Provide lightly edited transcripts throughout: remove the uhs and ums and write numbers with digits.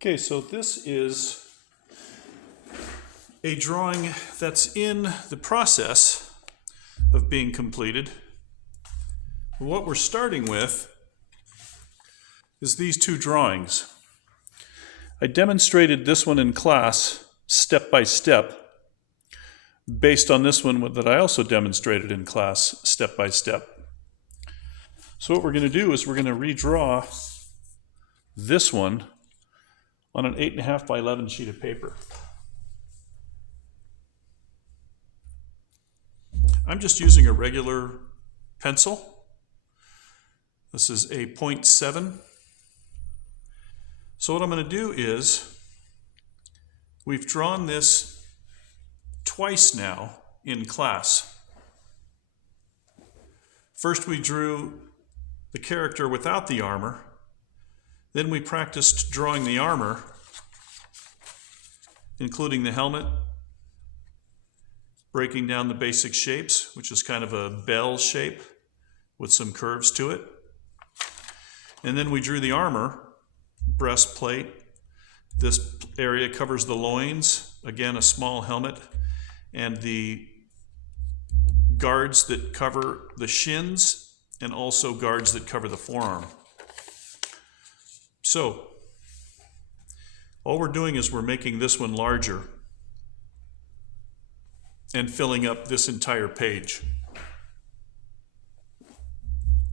Okay, so this is a drawing that's in the process of being completed. What we're starting with is these two drawings. I demonstrated this one in class step by step based on this one that I also demonstrated in class step by step. So what we're going to do is we're going to redraw this one on an 8.5 by 11 sheet of paper. I'm just using a regular pencil. This is a 0.7. So what I'm going to do is, we've drawn this twice now in class. First we drew the character without the armor. Then we practiced drawing the armor, including the helmet, breaking down the basic shapes, which is kind of a bell shape with some curves to it. And then we drew the armor, breastplate. This area covers the loins, again a small helmet, and the guards that cover the shins, and also guards that cover the forearm. So, all we're doing is we're making this one larger and filling up this entire page.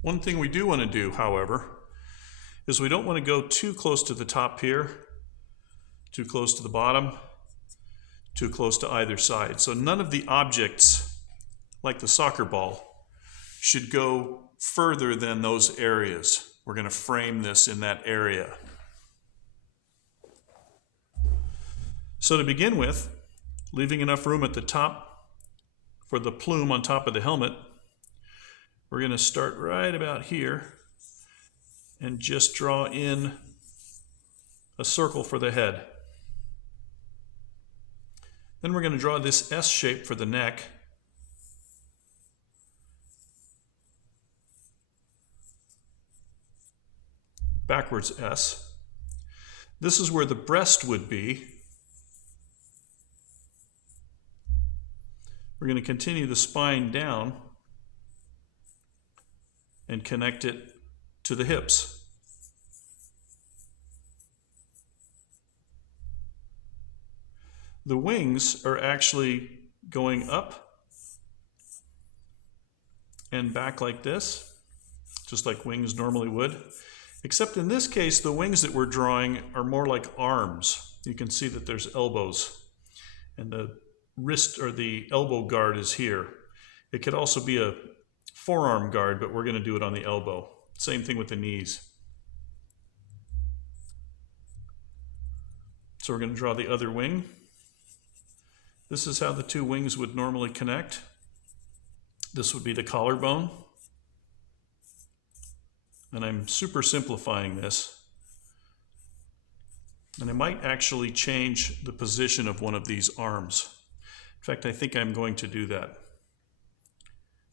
One thing we do want to do, however, is we don't want to go too close to the top here, too close to the bottom, too close to either side. So none of the objects, like the soccer ball, should go further than those areas. We're going to frame this in that area. So to begin with, leaving enough room at the top for the plume on top of the helmet, we're going to start right about here and just draw in a circle for the head. Then we're going to draw this S shape for the neck. Backwards S. This is where the breast would be. We're going to continue the spine down and connect it to the hips. The wings are actually going up and back like this, just like wings normally would. Except in this case, the wings that we're drawing are more like arms. You can see that there's elbows, and the wrist or the elbow guard is here. It could also be a forearm guard, but we're going to do it on the elbow. Same thing with the knees. So we're going to draw the other wing. This is how the two wings would normally connect. This would be the collarbone. And I'm super simplifying this. And I might actually change the position of one of these arms. In fact, I think I'm going to do that.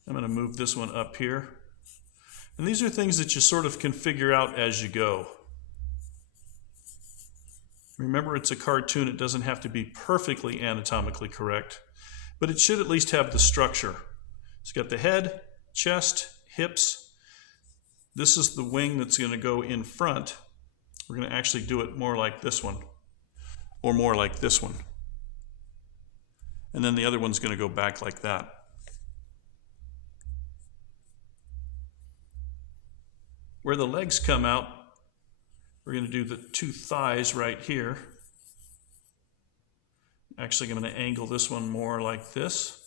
I'm going to move this one up here. And these are things that you sort of can figure out as you go. Remember, it's a cartoon. It doesn't have to be perfectly anatomically correct, but it should at least have the structure. It's got the head, chest, hips. This is the wing that's going to go in front. We're going to actually do it more like this one, or more like this one. And then the other one's going to go back like that. Where the legs come out, we're going to do the two thighs right here. Actually, I'm going to angle this one more like this,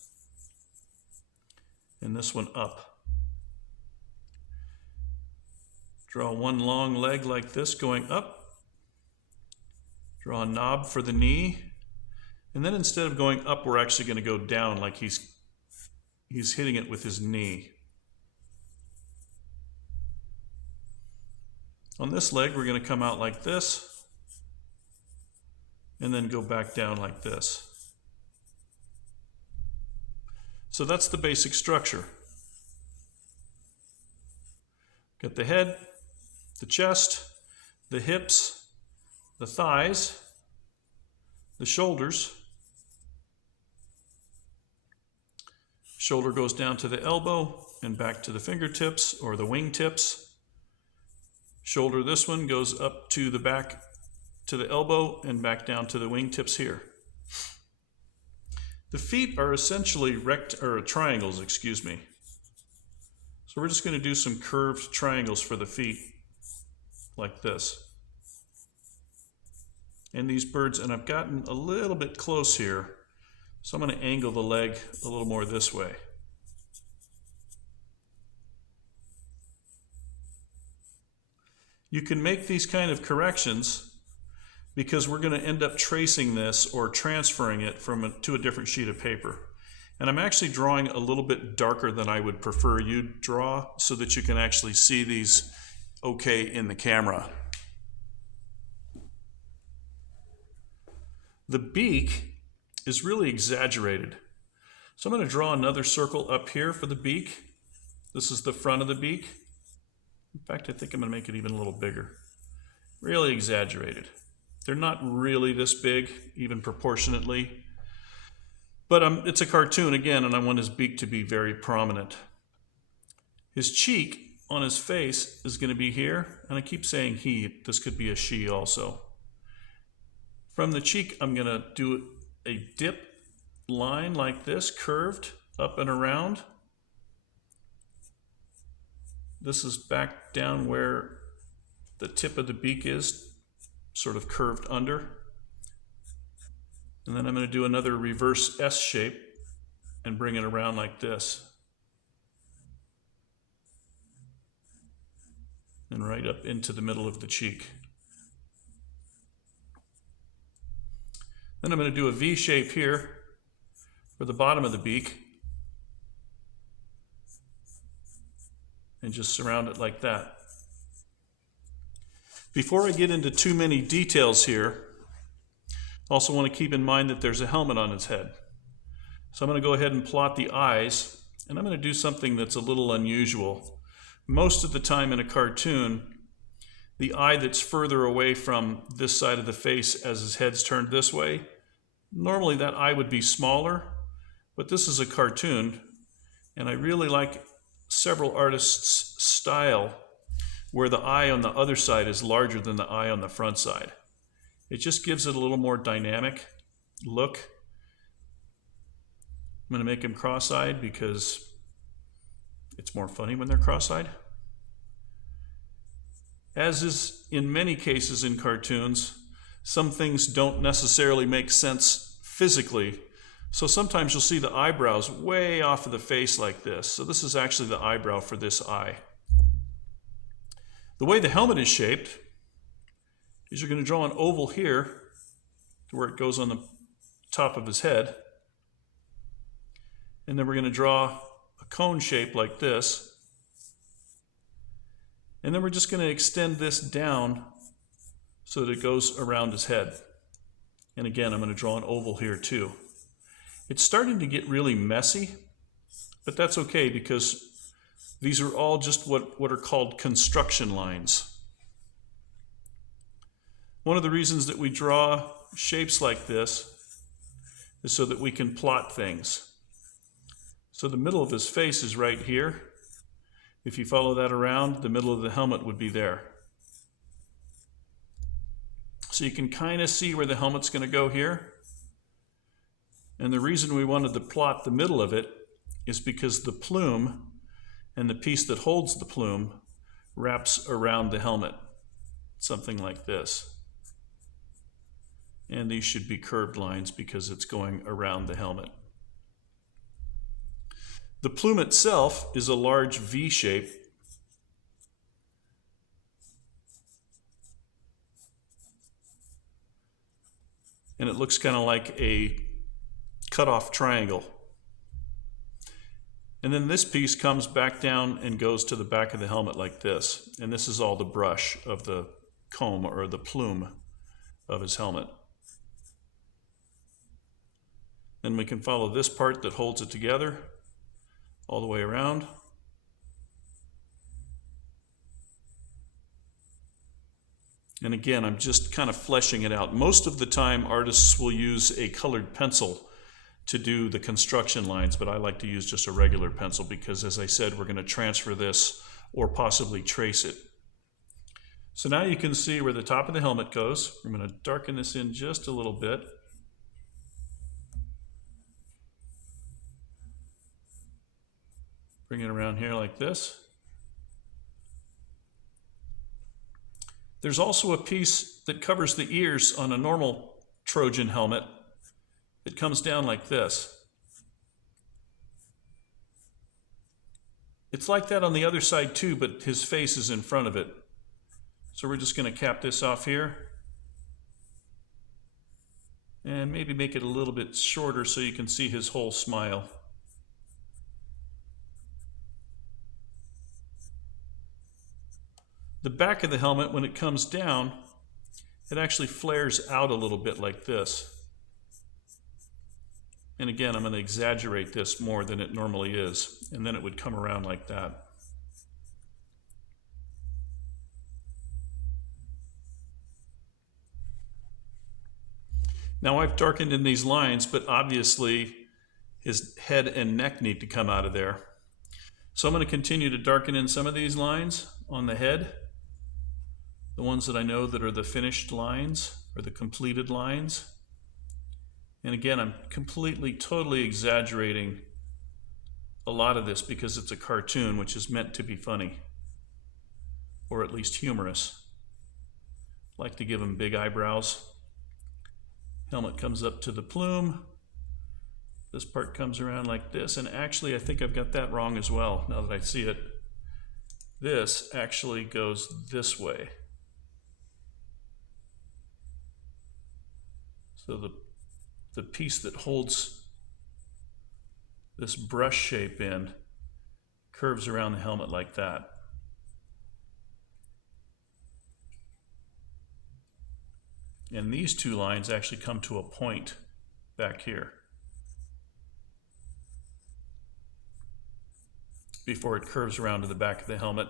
and this one up. Draw one long leg like this going up. Draw a knob for the knee. And then instead of going up, we're actually going to go down like he's hitting it with his knee. On this leg, we're going to come out like this, and then go back down like this. So that's the basic structure. Got the head, the chest, the hips, the thighs, the shoulders. Shoulder goes down to the elbow and back to the fingertips or the wingtips. Shoulder, this one, goes up to the back to the elbow and back down to the wingtips here. The feet are essentially triangles, excuse me. So we're just going to do some curved triangles for the feet, like this. And these birds, and I've gotten a little bit close here, so I'm going to angle the leg a little more this way. You can make these kind of corrections because we're going to end up tracing this or transferring it to a different sheet of paper. And I'm actually drawing a little bit darker than I would prefer you draw so that you can actually see these okay in the camera. The beak is really exaggerated. So I'm going to draw another circle up here for the beak. This is the front of the beak. In fact, I think I'm going to make it even a little bigger. Really exaggerated. They're not really this big, even proportionately. But it's a cartoon again, and I want his beak to be very prominent. His cheek on his face is going to be here, and I keep saying he. This could be a she also. From the cheek, I'm going to do a dip line like this, curved up and around. This is back down where the tip of the beak is, sort of curved under. And then I'm going to do another reverse S shape and bring it around like this. And right up into the middle of the cheek. Then I'm going to do a V shape here for the bottom of the beak. And just surround it like that. Before I get into too many details here, I also want to keep in mind that there's a helmet on his head. So I'm going to go ahead and plot the eyes, and I'm going to do something that's a little unusual. Most of the time in a cartoon, the eye that's further away from this side of the face as his head's turned this way, normally that eye would be smaller, but this is a cartoon, and I really like several artists' style where the eye on the other side is larger than the eye on the front side. It just gives it a little more dynamic look. I'm going to make him cross-eyed because it's more funny when they're cross-eyed. As is in many cases in cartoons, some things don't necessarily make sense physically. So sometimes you'll see the eyebrows way off of the face like this. So this is actually the eyebrow for this eye. The way the helmet is shaped is you're going to draw an oval here to where it goes on the top of his head. And then we're going to draw a cone shape like this. And then we're just going to extend this down so that it goes around his head. And again, I'm going to draw an oval here too. It's starting to get really messy, but that's okay because these are all just what are called construction lines. One of the reasons that we draw shapes like this is so that we can plot things. So the middle of his face is right here. If you follow that around, the middle of the helmet would be there. So you can kind of see where the helmet's going to go here. And the reason we wanted to plot the middle of it is because the plume and the piece that holds the plume wraps around the helmet, something like this. And these should be curved lines because it's going around the helmet. The plume itself is a large V shape. And it looks kind of like a cut-off triangle. And then this piece comes back down and goes to the back of the helmet like this. And this is all the brush of the comb or the plume of his helmet. Then we can follow this part that holds it together all the way around. And again, I'm just kind of fleshing it out. Most of the time, artists will use a colored pencil to do the construction lines, but I like to use just a regular pencil because, as I said, we're going to transfer this or possibly trace it. So now you can see where the top of the helmet goes. I'm going to darken this in just a little bit. Bring it around here like this. There's also a piece that covers the ears on a normal Trojan helmet that comes down like this. It's like that on the other side too, but his face is in front of it. So we're just going to cap this off here and maybe make it a little bit shorter so you can see his whole smile. The back of the helmet, when it comes down, it actually flares out a little bit like this. And again, I'm going to exaggerate this more than it normally is, and then it would come around like that. Now I've darkened in these lines, but obviously his head and neck need to come out of there. So I'm going to continue to darken in some of these lines on the head. The ones that I know that are the finished lines or the completed lines. And again, I'm totally exaggerating a lot of this because it's a cartoon, which is meant to be funny, or at least humorous. I like to give him big eyebrows. Helmet comes up to the plume. This part comes around like this, and actually I think I've got that wrong as well, now that I see it. This actually goes this way. So the piece that holds this brush shape in curves around the helmet like that. And these two lines actually come to a point back here before it curves around to the back of the helmet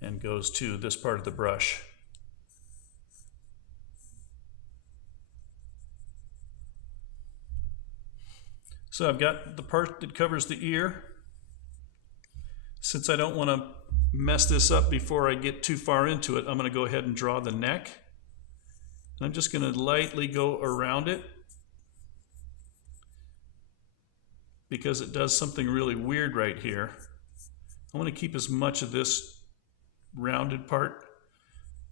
and goes to this part of the brush. So I've got the part that covers the ear. Since I don't want to mess this up before I get too far into it, I'm going to go ahead and draw the neck. And I'm just going to lightly go around it because it does something really weird right here. I want to keep as much of this rounded part.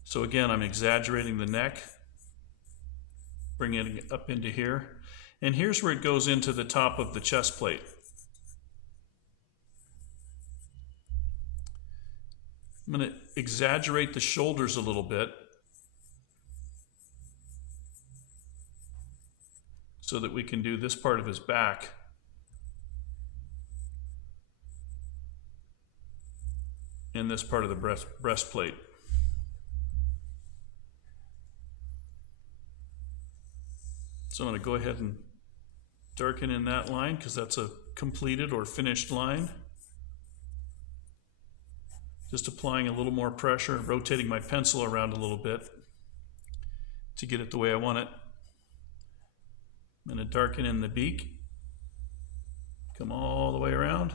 So again, I'm exaggerating the neck, bringing it up into here. And here's where it goes into the top of the chest plate. I'm going to exaggerate the shoulders a little bit so that we can do this part of his back. And this part of the breastplate. So I'm going to go ahead and darken in that line because that's a completed or finished line. Just applying a little more pressure, rotating my pencil around a little bit to get it the way I want it. I'm going to darken in the beak, come all the way around.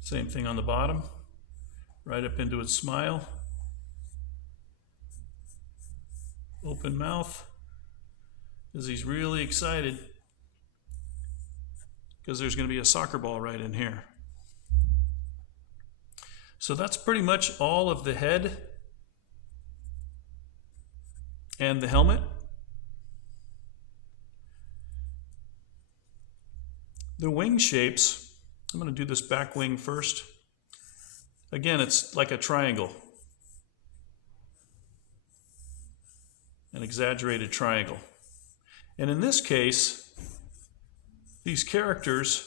Same thing on the bottom, right up into its smile. Open mouth, because he's really excited because there's going to be a soccer ball right in here. So that's pretty much all of the head and the helmet. The wing shapes, I'm going to do this back wing first. Again, it's like a triangle. An exaggerated triangle. And in this case, these characters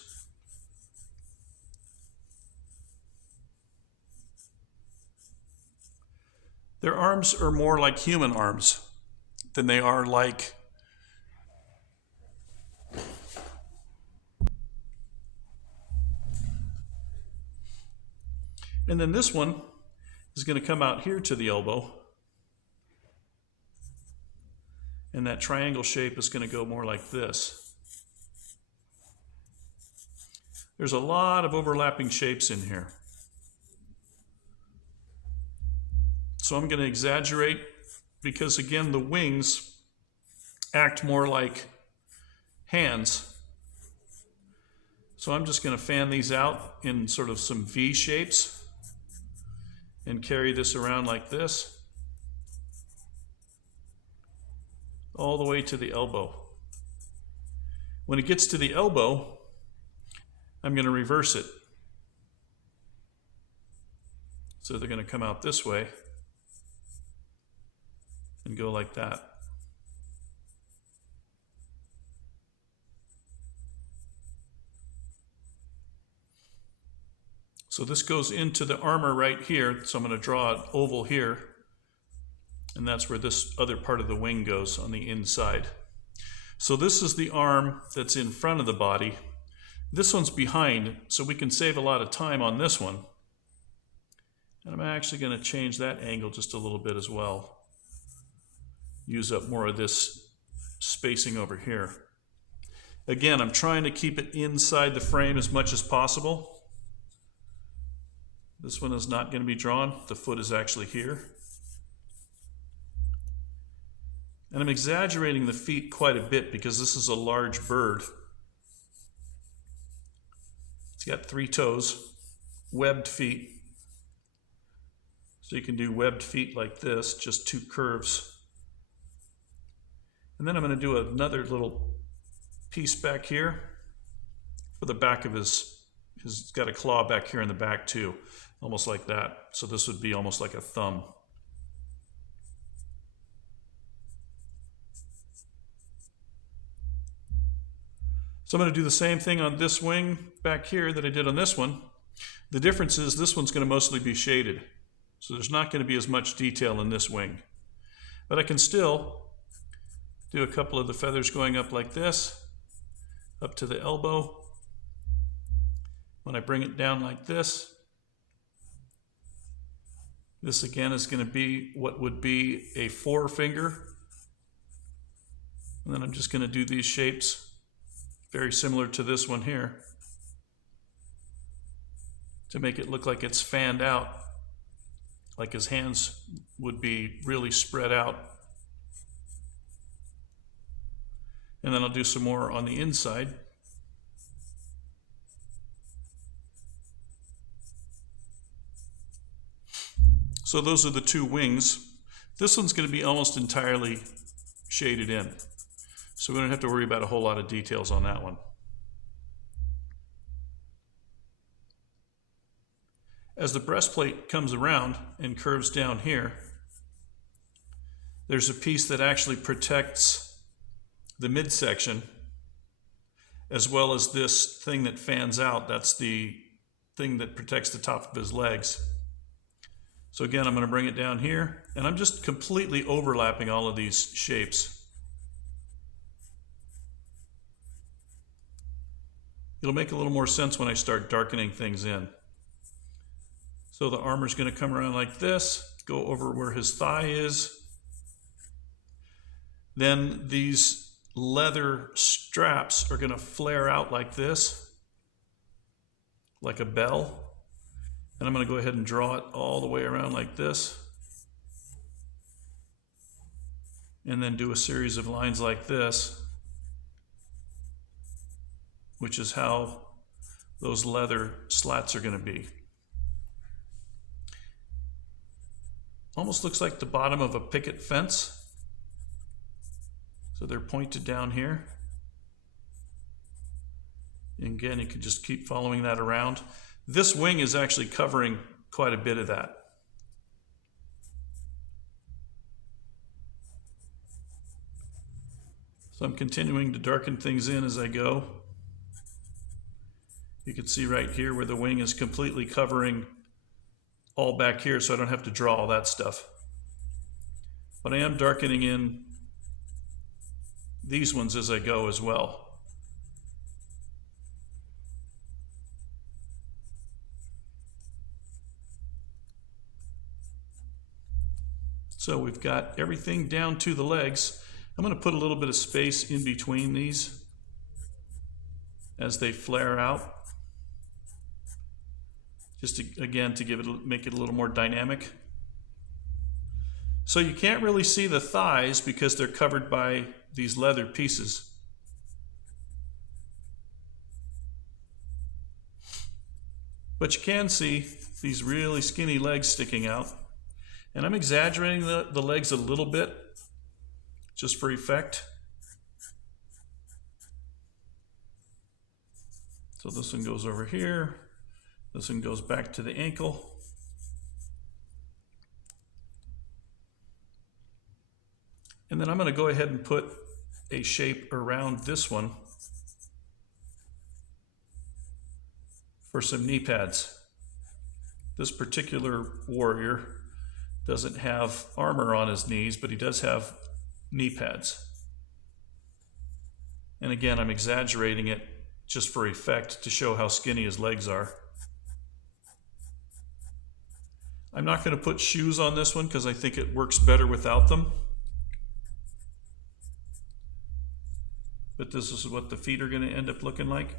their arms are more like human arms than they are like And then this one is going to come out here to the elbow. And that triangle shape is going to go more like this. There's a lot of overlapping shapes in here. So I'm going to exaggerate because, again, the wings act more like hands. So I'm just going to fan these out in sort of some V shapes and carry this around like this all the way to the elbow. When it gets to the elbow, I'm going to reverse it. So they're going to come out this way and go like that. So this goes into the armor right here. So I'm going to draw an oval here. And that's where this other part of the wing goes on the inside. So this is the arm that's in front of the body. This one's behind, so we can save a lot of time on this one. And I'm actually going to change that angle just a little bit as well. Use up more of this spacing over here. Again, I'm trying to keep it inside the frame as much as possible. This one is not going to be drawn. The foot is actually here. And I'm exaggerating the feet quite a bit because this is a large bird. It's got 3 toes, webbed feet. So you can do webbed feet like this, just 2 curves. And then I'm going to do another little piece back here for the back of he's got a claw back here in the back too, almost like that. So this would be almost like a thumb. So I'm going to do the same thing on this wing back here that I did on this one. The difference is this one's going to mostly be shaded. So there's not going to be as much detail in this wing. But I can still do a couple of the feathers going up like this, up to the elbow. When I bring it down like this, this again is going to be what would be a forefinger. And then I'm just going to do these shapes very similar to this one here to make it look like it's fanned out, like his hands would be really spread out. And then I'll do some more on the inside. So those are the 2 wings. This one's going to be almost entirely shaded in. So we don't have to worry about a whole lot of details on that one. As the breastplate comes around and curves down here, there's a piece that actually protects the midsection, as well as this thing that fans out. That's the thing that protects the top of his legs. So again, I'm going to bring it down here, and I'm just completely overlapping all of these shapes. It'll make a little more sense when I start darkening things in. So the armor's going to come around like this, go over where his thigh is. Then these leather straps are going to flare out like this, like a bell. And I'm going to go ahead and draw it all the way around like this. And then do a series of lines like this, which is how those leather slats are going to be. Almost looks like the bottom of a picket fence. So they're pointed down here. And again, you can just keep following that around. This wing is actually covering quite a bit of that. So I'm continuing to darken things in as I go. You can see right here where the wing is completely covering all back here, so I don't have to draw all that stuff. But I am darkening in these ones as I go as well. So we've got everything down to the legs. I'm going to put a little bit of space in between these as they flare out, just to, again, to make it a little more dynamic. So you can't really see the thighs because they're covered by these leather pieces. But you can see these really skinny legs sticking out. And I'm exaggerating the legs a little bit, just for effect. So this one goes over here. This one goes back to the ankle. And then I'm going to go ahead and put a shape around this one for some knee pads. This particular warrior doesn't have armor on his knees, but he does have knee pads. And again, I'm exaggerating it just for effect to show how skinny his legs are. I'm not going to put shoes on this one because I think it works better without them. But this is what the feet are going to end up looking like.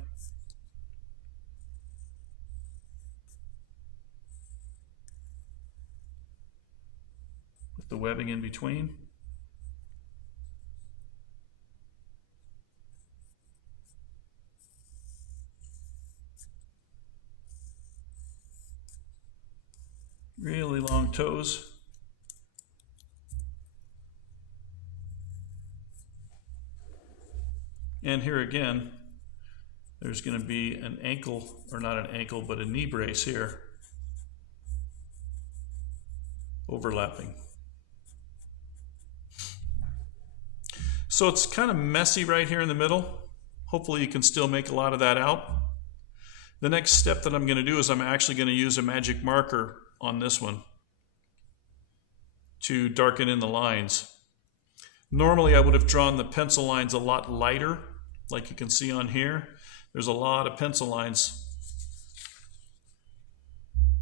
With the webbing in between. Really long toes. And here again, there's going to be an ankle, or not an ankle, but a knee brace here, overlapping. So it's kind of messy right here in the middle. Hopefully you can still make a lot of that out. The next step that I'm going to do is I'm actually going to use a magic marker on this one to darken in the lines. Normally I would have drawn the pencil lines a lot lighter, like you can see on here. There's a lot of pencil lines,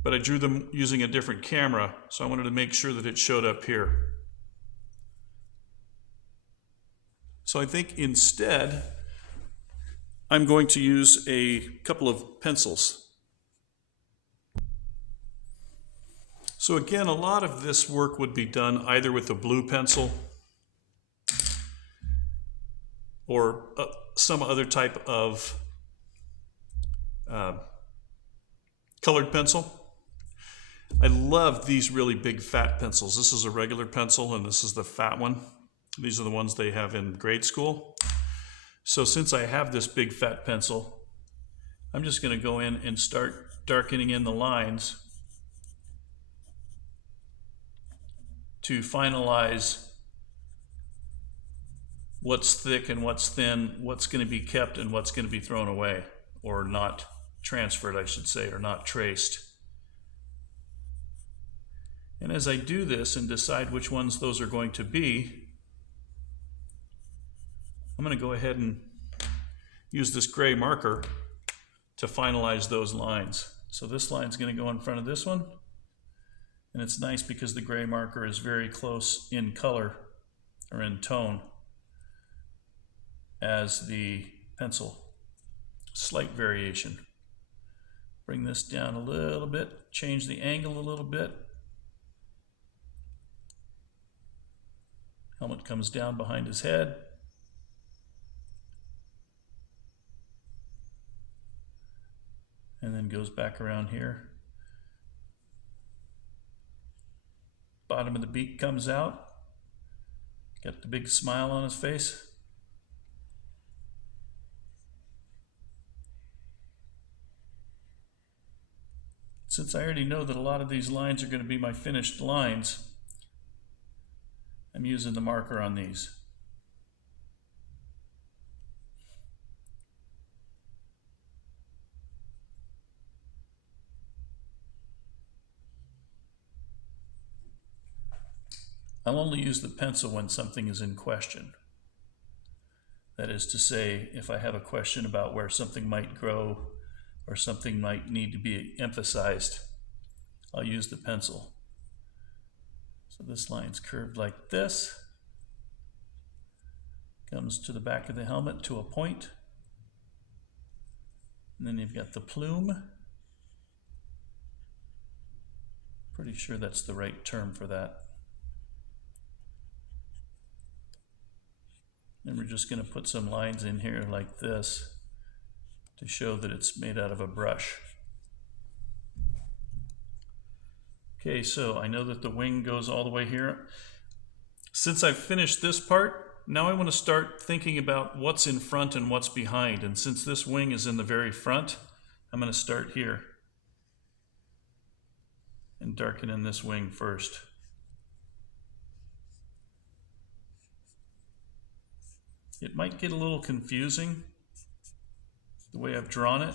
but I drew them using a different camera, so I wanted to make sure that it showed up here. So I think instead I'm going to use a couple of pencils. So again, a lot of this work would be done either with a blue pencil or some other type of colored pencil. I love these really big fat pencils. This is a regular pencil and this is the fat one. These are the ones they have in grade school. So since I have this big fat pencil, I'm just going to go in and start darkening in the lines to finalize what's thick and what's thin, what's going to be kept and what's going to be thrown away, or not transferred, I should say, or not traced. And as I do this and decide which ones those are going to be, I'm going to go ahead and use this gray marker to finalize those lines. So this line's going to go in front of this one. And it's nice because the gray marker is very close in color, or in tone, as the pencil. Slight variation. Bring this down a little bit, change the angle a little bit. Helmet comes down behind his head. And then goes back around here. Bottom of the beak comes out. Got the big smile on his face. Since I already know that a lot of these lines are going to be my finished lines, I'm using the marker on these. I'll only use the pencil when something is in question. That is to say, if I have a question about where something might grow or something might need to be emphasized, I'll use the pencil. So So this line's curved like this, comes to the back of the helmet to a point, and then you've got the plume. Pretty sure that's the right term for that. And we're just going to put some lines in here like this to show that it's made out of a brush. Okay, so I know that the wing goes all the way here. Since I've finished this part, now I want to start thinking about what's in front and what's behind. And since this wing is in the very front, I'm going to start here and darken in this wing first. It might get a little confusing the way I've drawn it,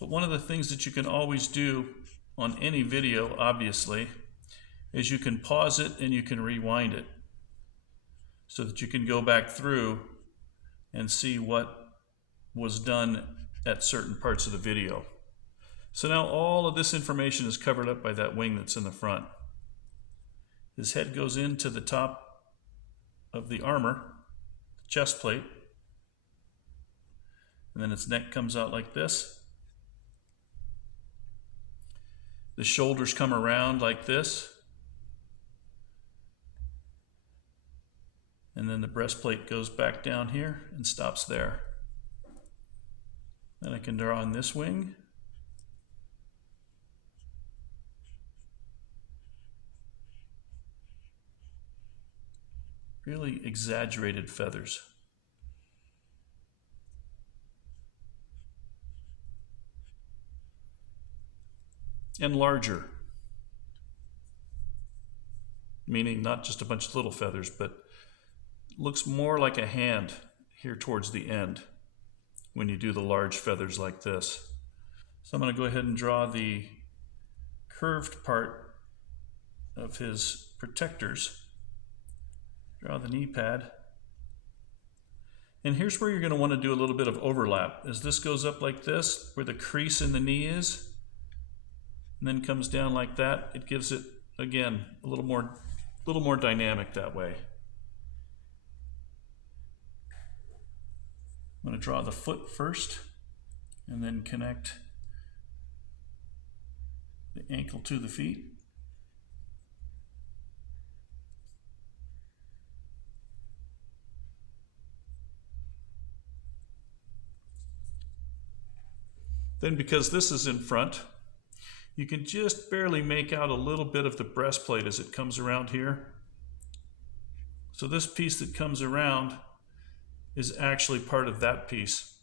but one of the things that you can always do on any video, obviously, is you can pause it and you can rewind it so that you can go back through and see what was done at certain parts of the video. So now all of this information is covered up by that wing that's in the front. His head goes into the top of the armor, the chest plate, and then its neck comes out like this. The shoulders come around like this. And then the breastplate goes back down here and stops there. Then I can draw on this wing. Really exaggerated feathers. And larger. Meaning not just a bunch of little feathers, but looks more like a hand here towards the end when you do the large feathers like this. So I'm going to go ahead and draw the curved part of his protectors. Draw the knee pad. And here's where you're going to want to do a little bit of overlap. As this goes up like this, where the crease in the knee is, and then comes down like that, it gives it, again, a little more dynamic that way. I'm going to draw the foot first and then connect the ankle to the feet. Then because this is in front, you can just barely make out a little bit of the breastplate as it comes around here. So this piece that comes around is actually part of that piece.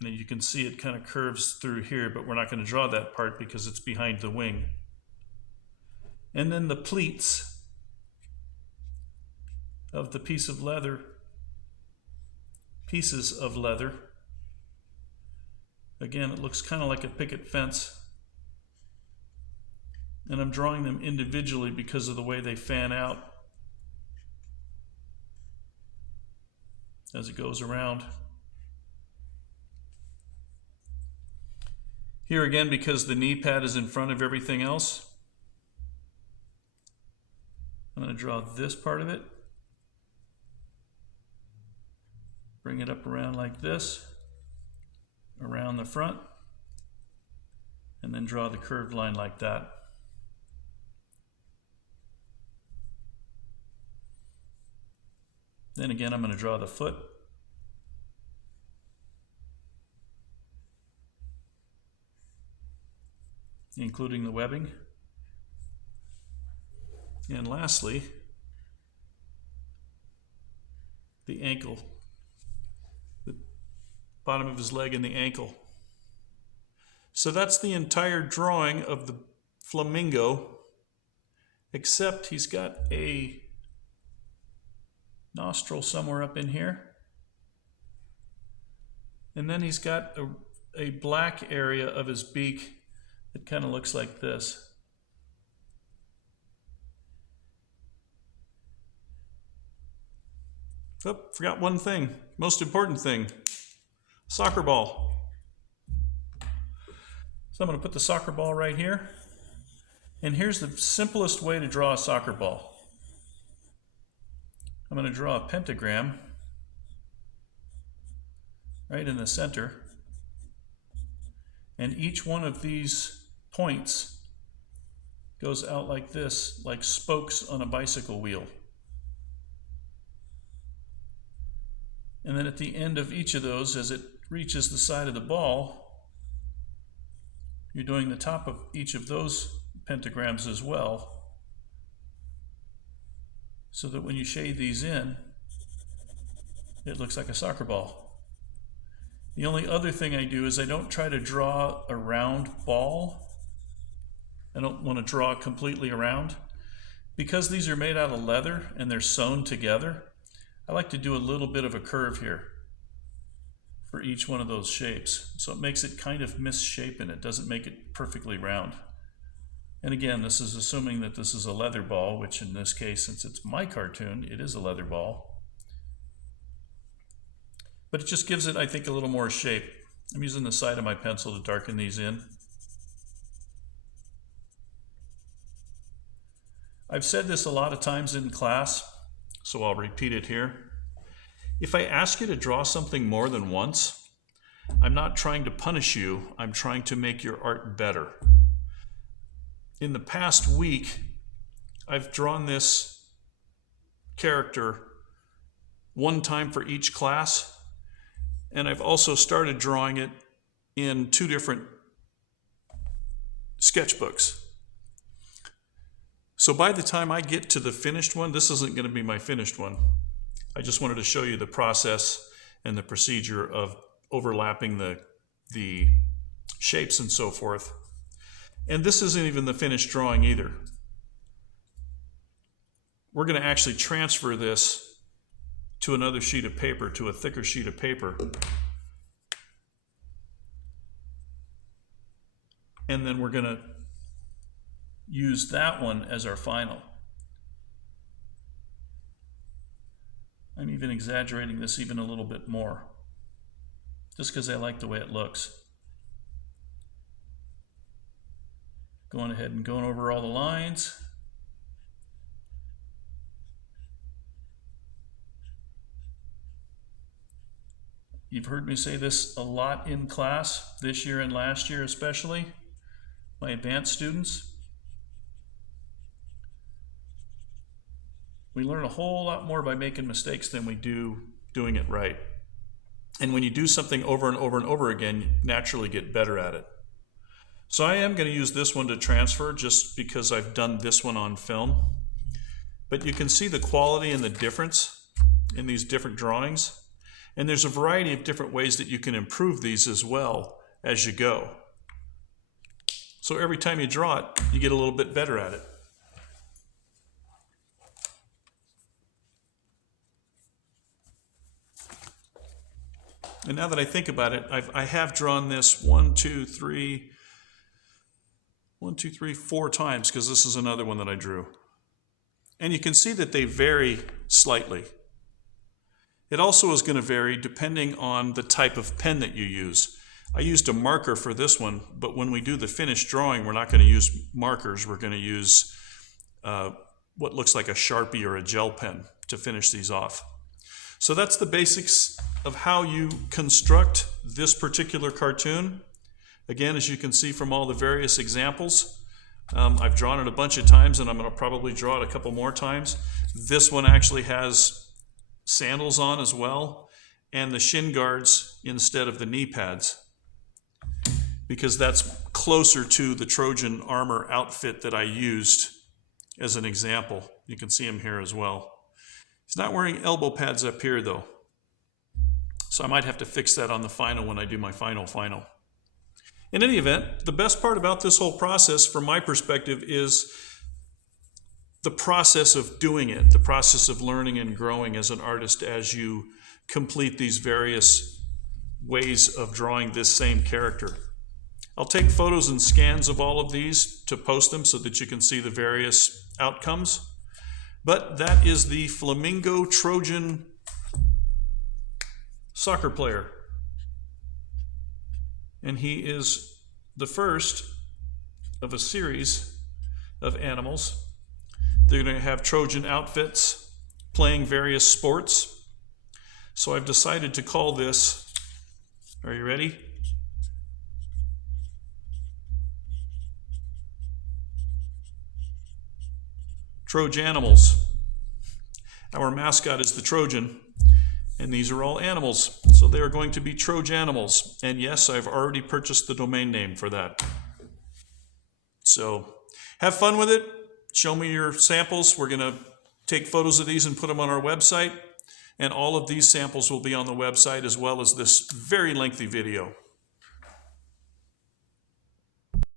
And you can see it kind of curves through here, but we're not going to draw that part because it's behind the wing. And then the pleats of the pieces of leather. Again, it looks kind of like a picket fence. And I'm drawing them individually because of the way they fan out as it goes around. Here again, because the knee pad is in front of everything else, I'm going to draw this part of it. Bring it up around like this, around the front, and then draw the curved line like that. Then again, I'm going to draw the foot. Including the webbing. And lastly, the ankle. The bottom of his leg and the ankle. So that's the entire drawing of the flamingo, except he's got a nostril somewhere up in here. And then he's got a black area of his beak that kind of looks like this. Oh, forgot one thing. Most important thing. Soccer ball. So I'm going to put the soccer ball right here. And here's the simplest way to draw a soccer ball. I'm going to draw a pentagram right in the center. And each one of these points goes out like this, like spokes on a bicycle wheel. And then at the end of each of those, as it reaches the side of the ball, you're doing the top of each of those pentagrams as well, so that when you shade these in, it looks like a soccer ball. The only other thing I do is I don't try to draw a round ball. I don't want to draw completely around. Because these are made out of leather and they're sewn together, I like to do a little bit of a curve here for each one of those shapes. So it makes it kind of misshapen. It doesn't make it perfectly round. And again, this is assuming that this is a leather ball, which in this case, since it's my cartoon, it is a leather ball. But it just gives it, I think, a little more shape. I'm using the side of my pencil to darken these in. I've said this a lot of times in class, so I'll repeat it here. If I ask you to draw something more than once, I'm not trying to punish you, I'm trying to make your art better. In the past week, I've drawn this character one time for each class, and I've also started drawing it in 2 different sketchbooks. So by the time I get to the finished one, this isn't going to be my finished one. I just wanted to show you the process and the procedure of overlapping the shapes and so forth. And this isn't even the finished drawing either. We're going to actually transfer this to another sheet of paper, to a thicker sheet of paper. And then we're going to use that one as our final. I'm even exaggerating this even a little bit more, just because I like the way it looks. Going ahead and going over all the lines. You've heard me say this a lot in class, this year and last year especially, my advanced students. We learn a whole lot more by making mistakes than we do doing it right. And when you do something over and over and over again, you naturally get better at it. So I am going to use this one to transfer just because I've done this one on film. But you can see the quality and the difference in these different drawings. And there's a variety of different ways that you can improve these as well as you go. So every time you draw it, you get a little bit better at it. And now that I think about it, I have drawn this 4 times, because this is another one that I drew. And you can see that they vary slightly. It also is going to vary depending on the type of pen that you use. I used a marker for this one, but when we do the finished drawing, we're not going to use markers. We're going to use what looks like a Sharpie or a gel pen to finish these off. So that's the basics of how you construct this particular cartoon. Again, as you can see from all the various examples, I've drawn it a bunch of times, and I'm going to probably draw it a couple more times. This one actually has sandals on as well, and the shin guards instead of the knee pads, because that's closer to the Trojan armor outfit that I used as an example. You can see him here as well. He's not wearing elbow pads up here though, so I might have to fix that on the final when I do my final. In any event, the best part about this whole process from my perspective is the process of doing it, the process of learning and growing as an artist as you complete these various ways of drawing this same character. I'll take photos and scans of all of these to post them so that you can see the various outcomes. But that is the Flamingo Trojan soccer player. And he is the first of a series of animals. They're going to have Trojan outfits, playing various sports. So I've decided to call this, are you ready? Trojanimals. Our mascot is the Trojan, and these are all animals. So they are going to be Trojanimals. And yes, I've already purchased the domain name for that. So have fun with it. Show me your samples. We're going to take photos of these and put them on our website. And all of these samples will be on the website as well as this very lengthy video.